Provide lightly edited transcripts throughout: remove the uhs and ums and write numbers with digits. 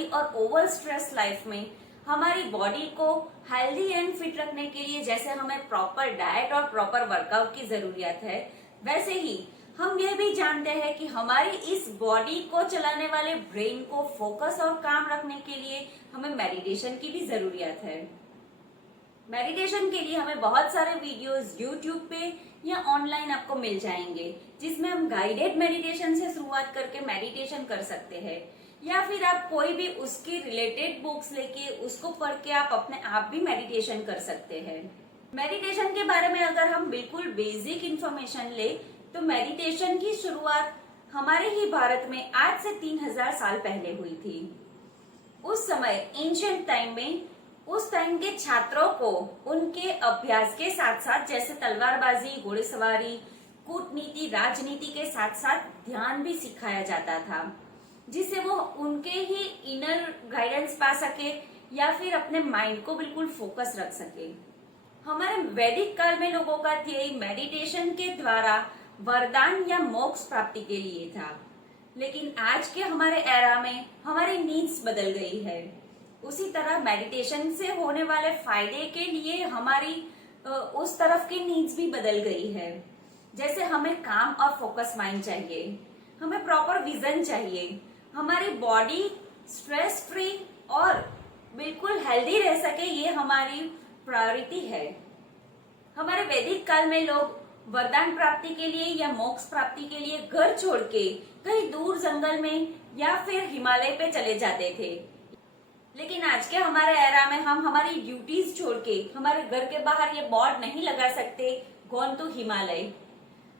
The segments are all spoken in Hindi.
भागदौड़ी और ओवर स्ट्रेस लाइफ में हमारी बॉडी को हेल्दी एंड फिट रखने के लिए जैसे हमें प्रॉपर डाइट और प्रॉपर वर्कआउट की जरूरत है, वैसे ही हम ये भी जानते हैं कि हमारी इस बॉडी को चलाने वाले ब्रेन को फोकस और काम रखने के लिए हमें मेडिटेशन की भी जरूरत है। मेडिटेशन के लिए हमें बहुत सारे वीडियोस यूट्यूब पे या ऑनलाइन आपको मिल जाएंगे, जिसमें हम गाइडेड मेडिटेशन से शुरुआत करके मेडिटेशन कर सकते हैं, या फिर आप कोई भी उसकी रिलेटेड बुक्स लेके उसको पढ़ के आप अपने आप भी मेडिटेशन कर सकते हैं। मेडिटेशन के बारे में अगर हम बिल्कुल बेसिक इंफॉर्मेशन ले तो मेडिटेशन की शुरुआत हमारे ही भारत में आज से 3000 साल पहले हुई थी। उस समय एंशिएंट टाइम में उस टाइम के छात्रों को उनके अभ्यास के साथ साथ जैसे तलवारबाजी, घोड़ेसवारी, कूटनीति, राजनीति के साथ साथ ध्यान भी सिखाया जाता था, जिससे वो उनके ही इनर गाइडेंस पा सके या फिर अपने माइंड को बिल्कुल फोकस रख सके। हमारे वैदिक काल में लोगों का ध्येय मेडिटेशन के द्वारा वरदान या मोक्ष प्राप्ति के लिए था, लेकिन आज के हमारे एरा में हमारी नीड्स बदल गई है। उसी तरह मेडिटेशन से होने वाले फायदे के लिए हमारी उस तरफ की नीड्स भी बदल गई है। जैसे हमें काम और फोकस माइंड चाहिए, हमें प्रॉपर विजन चाहिए, हमारी बॉडी स्ट्रेस फ्री और बिल्कुल हेल्दी रह सके, ये हमारी प्रायोरिटी है। हमारे वैदिक काल में लोग वरदान प्राप्ति के लिए या मोक्ष प्राप्ति के लिए घर छोड़ के कहीं दूर जंगल में या फिर हिमालय पे चले जाते थे, लेकिन आज के हमारे एरा में हम हमारी ड्यूटीज छोड़ के हमारे घर के बाहर ये बोर्ड नहीं लगा सकते गॉन टू हिमालय।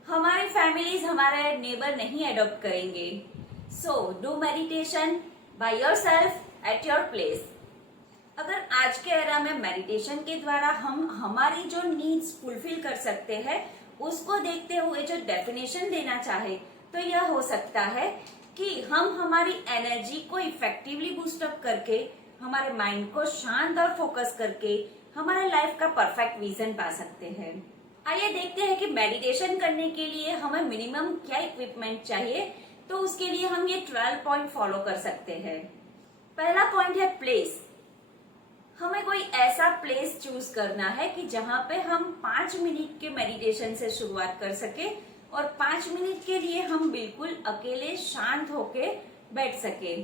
हमारी फैमिलीज हमारे नेबर नहीं अडॉप्ट करेंगे। So do meditation by yourself at your place. अगर आज के एरा में मेडिटेशन के द्वारा हम हमारी जो नीड्स फुलफिल कर सकते हैं, उसको देखते हुए जो डेफिनेशन देना चाहे तो यह हो सकता है कि हम हमारी एनर्जी को इफेक्टिवली बूस्ट अप करके, हमारे माइंड को शांत और फोकस करके हमारे लाइफ का परफेक्ट विजन पा सकते हैं। आइए देखते हैं कि मेडिटेशन करने के लिए हमें मिनिमम क्या इक्विपमेंट चाहिए। तो उसके लिए हम ये 12 पॉइंट फॉलो कर सकते हैं। पहला पॉइंट है प्लेस। हमें कोई ऐसा प्लेस चूज करना है कि जहां पे हम 5 मिनट के मेडिटेशन से शुरुआत कर सके और 5 मिनट के लिए हम बिल्कुल अकेले शांत होके बैठ सके।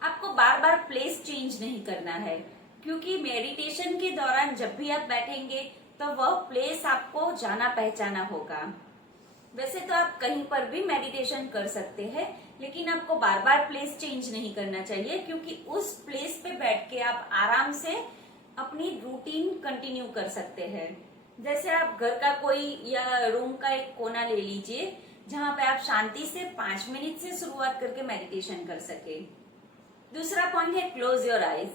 आपको बार बार प्लेस चेंज नहीं करना है, क्योंकि मेडिटेशन के दौरान जब भी आप बैठेंगे तो वह प्लेस आपको जाना पहचाना होगा। वैसे तो आप कहीं पर भी मेडिटेशन कर सकते हैं, लेकिन आपको बार बार प्लेस चेंज नहीं करना चाहिए, क्योंकि उस प्लेस पे बैठ के आप आराम से अपनी रूटीन कंटिन्यू कर सकते हैं। जैसे आप घर का कोई या रूम का एक कोना ले लीजिए जहां पे आप शांति से 5 मिनट से शुरुआत करके मेडिटेशन कर सके। दूसरा पॉइंट है क्लोज योर आईज।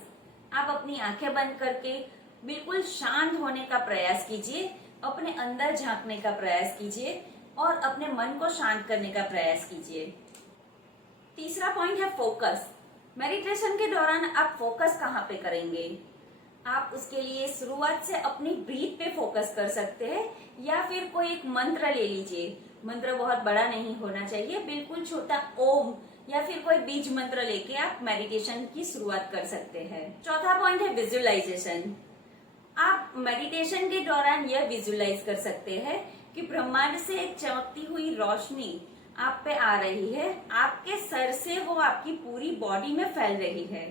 आप अपनी आंखें बंद करके बिल्कुल शांत होने का प्रयास कीजिए, अपने अंदर झांकने का प्रयास कीजिए और अपने मन को शांत करने का प्रयास कीजिए। तीसरा पॉइंट है फोकस। मेडिटेशन के दौरान आप फोकस कहाँ पे करेंगे? आप उसके लिए शुरुआत से अपनी ब्रीथ पे फोकस कर सकते हैं, या फिर कोई एक मंत्र ले लीजिए। मंत्र बहुत बड़ा नहीं होना चाहिए, बिल्कुल छोटा ओम या फिर कोई बीज मंत्र लेके आप मेडिटेशन की शुरुआत कर सकते हैं। चौथा पॉइंट है विजुअलाइजेशन। आप मेडिटेशन के दौरान यह विजुअलाइज कर सकते हैं कि ब्रह्मांड से एक चमकती हुई रोशनी आप पे आ रही है, आपके सर से वो आपकी पूरी बॉडी में फैल रही है,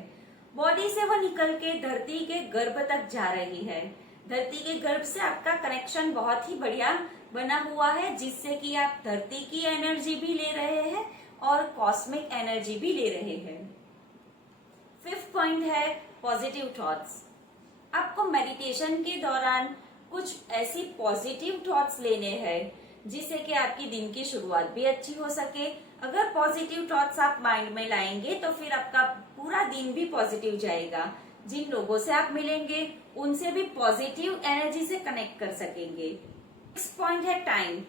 बॉडी से वो निकल के धरती के गर्भ तक जा रही है। धरती के गर्भ से आपका कनेक्शन बहुत ही बढ़िया बना हुआ है, जिससे कि आप धरती की एनर्जी भी ले रहे हैं और कॉस्मिक एनर्जी भी ले रहे हैं। फिफ्थ पॉइंट है पॉजिटिव थॉट्स। आपको मेडिटेशन के दौरान कुछ ऐसी पॉजिटिव थॉट्स लेने हैं जिससे कि आपकी दिन की शुरुआत भी अच्छी हो सके। अगर पॉजिटिव थॉट्स आप माइंड में लाएंगे तो फिर आपका पूरा दिन भी पॉजिटिव जाएगा। जिन लोगों से आप मिलेंगे उनसे भी पॉजिटिव एनर्जी से कनेक्ट कर सकेंगे। नेक्स्ट पॉइंट है टाइम।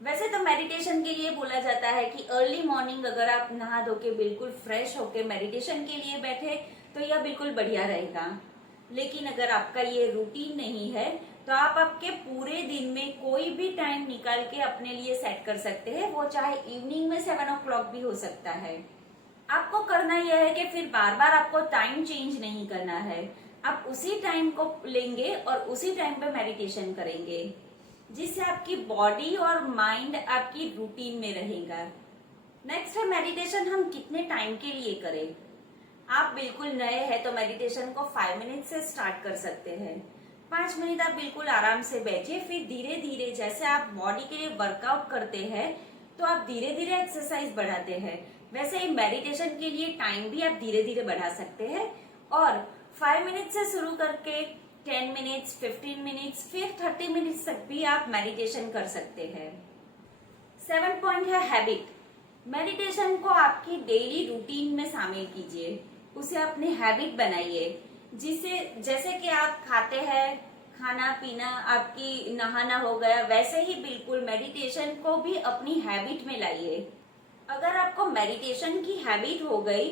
वैसे तो मेडिटेशन के लिए बोला जाता है कि अर्ली मॉर्निंग अगर आप नहा धो के बिल्कुल फ्रेश होके मेडिटेशन के लिए बैठे तो यह बिल्कुल बढ़िया रहेगा। लेकिन अगर आपका ये रूटीन नहीं है तो आप आपके पूरे दिन में कोई भी टाइम निकाल के अपने लिए सेट कर सकते हैं। वो चाहे इवनिंग में 7 o'clock भी हो सकता है। आपको करना यह है कि फिर बार बार आपको टाइम चेंज नहीं करना है। आप उसी टाइम को लेंगे और उसी टाइम पे मेडिटेशन करेंगे, जिससे आपकी बॉडी और माइंड आपकी रूटीन में रहेगा। नेक्स्ट है मेडिटेशन हम कितने टाइम के लिए करें। आप बिल्कुल नए हैं तो मेडिटेशन को 5 मिनट से स्टार्ट कर सकते हैं। 5 मिनट आप बिल्कुल आराम से बैठिए, फिर धीरे धीरे जैसे आप बॉडी के लिए वर्कआउट करते हैं तो आप धीरे धीरे एक्सरसाइज बढ़ाते हैं, वैसे ही मेडिटेशन के लिए टाइम भी आप धीरे धीरे बढ़ा सकते हैं। और 5 मिनट से शुरू करके 10 मिनट्स, 15 मिनट्स, फिर 30 मिनट्स तक भी आप मेडिटेशन कर सकते हैं। 7 पॉइंट है हैबिट। मेडिटेशन को आपकी डेली रूटीन में शामिल कीजिए, उसे अपनी हैबिट बनाइए, जिसे जैसे कि आप खाते हैं, खाना पीना, आपकी नहाना हो गया, वैसे ही बिल्कुल मेडिटेशन को भी अपनी हैबिट में लाइए। अगर आपको मेडिटेशन की हैबिट हो गई,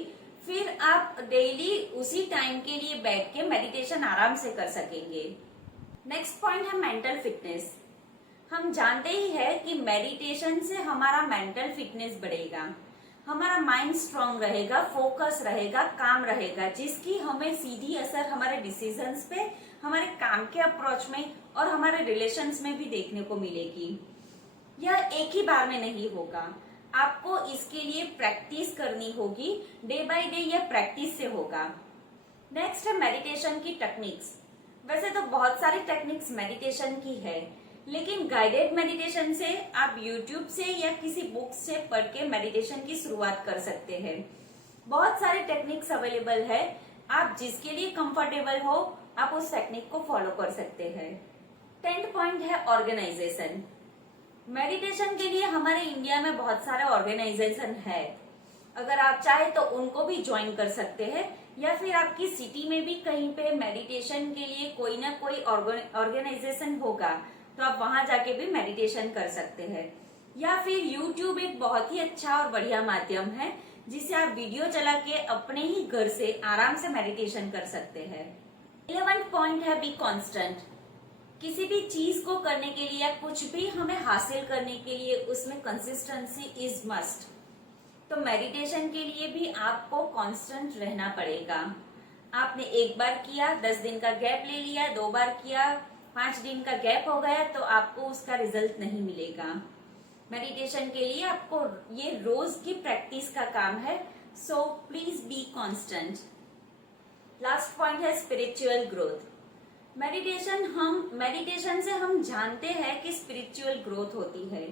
फिर आप डेली उसी टाइम के लिए बैठ के मेडिटेशन आराम से कर सकेंगे। नेक्स्ट पॉइंट है मेंटल फिटनेस। हम जानते ही है कि मेडिटेशन से हमारा मेंटल फिटनेस बढ़ेगा, हमारा माइंड स्ट्रांग रहेगा, फोकस रहेगा, काम रहेगा, जिसकी हमें सीधी असर हमारे डिसीजंस पे, हमारे काम के अप्रोच में और हमारे रिलेशंस में भी देखने को मिलेगी। यह एक ही बार में नहीं होगा, आपको इसके लिए प्रैक्टिस करनी होगी, डे बाय डे यह प्रैक्टिस से होगा। नेक्स्ट है मेडिटेशन की टेक्निक्स। वैसे तो बहुत सारी टेक्निक्स मेडिटेशन की है, लेकिन गाइडेड मेडिटेशन से आप YouTube से या किसी बुक से पढ़ के मेडिटेशन की शुरुआत कर सकते हैं। बहुत सारे टेक्निक्स अवेलेबल है, आप जिसके लिए कंफर्टेबल हो आप उस टेक्निक को फॉलो कर सकते हैं। 10th पॉइंट है ऑर्गेनाइजेशन। मेडिटेशन के लिए हमारे इंडिया में बहुत सारे ऑर्गेनाइजेशन है, अगर आप चाहे तो उनको भी ज्वाइन कर सकते हैं, या फिर आपकी सिटी में भी कहीं पे मेडिटेशन के लिए कोई ना कोई ऑर्गेनाइजेशन होगा तो आप वहां जाके भी मेडिटेशन कर सकते हैं। या फिर YouTube एक बहुत ही अच्छा और बढ़िया माध्यम है, जिसे आप वीडियो चला के अपने ही घर से आराम से मेडिटेशन कर सकते हैं। 11th पॉइंट है बी कॉन्स्टेंट। किसी भी चीज को करने के लिए या कुछ भी हमें हासिल करने के लिए उसमें कंसिस्टेंसी इज मस्ट। तो मेडिटेशन के लिए भी आपको कांस्टेंट रहना पड़ेगा। आपने एक बार किया, 10 दिन का गैप ले लिया, 2 बार किया, 5 दिन का गैप हो गया तो आपको उसका रिजल्ट नहीं मिलेगा। मेडिटेशन के लिए आपको ये रोज की प्रैक्टिस का काम है, so please be constant. Last point है स्पिरिचुअल ग्रोथ। मेडिटेशन से हम जानते हैं कि स्पिरिचुअल ग्रोथ होती है,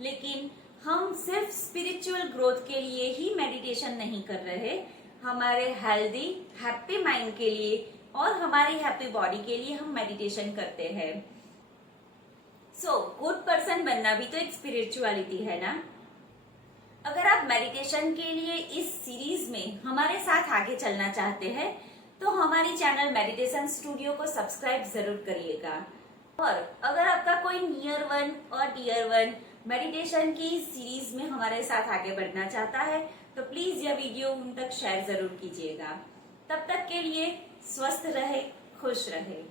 लेकिन हम सिर्फ स्पिरिचुअल ग्रोथ के लिए ही मेडिटेशन नहीं कर रहे, हमारे हेल्दी हैप्पी माइंड के लिए और हमारी हैप्पी बॉडी के लिए हम मेडिटेशन करते हैं। सो गुड पर्सन बनना भी तो एक स्पिरिचुअलिटी है ना। अगर आप मेडिटेशन के लिए इस सीरीज में हमारे साथ आगे चलना चाहते हैं तो हमारी चैनल मेडिटेशन स्टूडियो को सब्सक्राइब जरूर करिएगा। और अगर आपका कोई नियर वन और डियर वन मेडिटेशन की सीरीज में हमारे साथ आगे बढ़ना चाहता है तो प्लीज यह वीडियो उन तक शेयर जरूर कीजिएगा। तब तक के लिए स्वस्थ रहे, खुश रहे।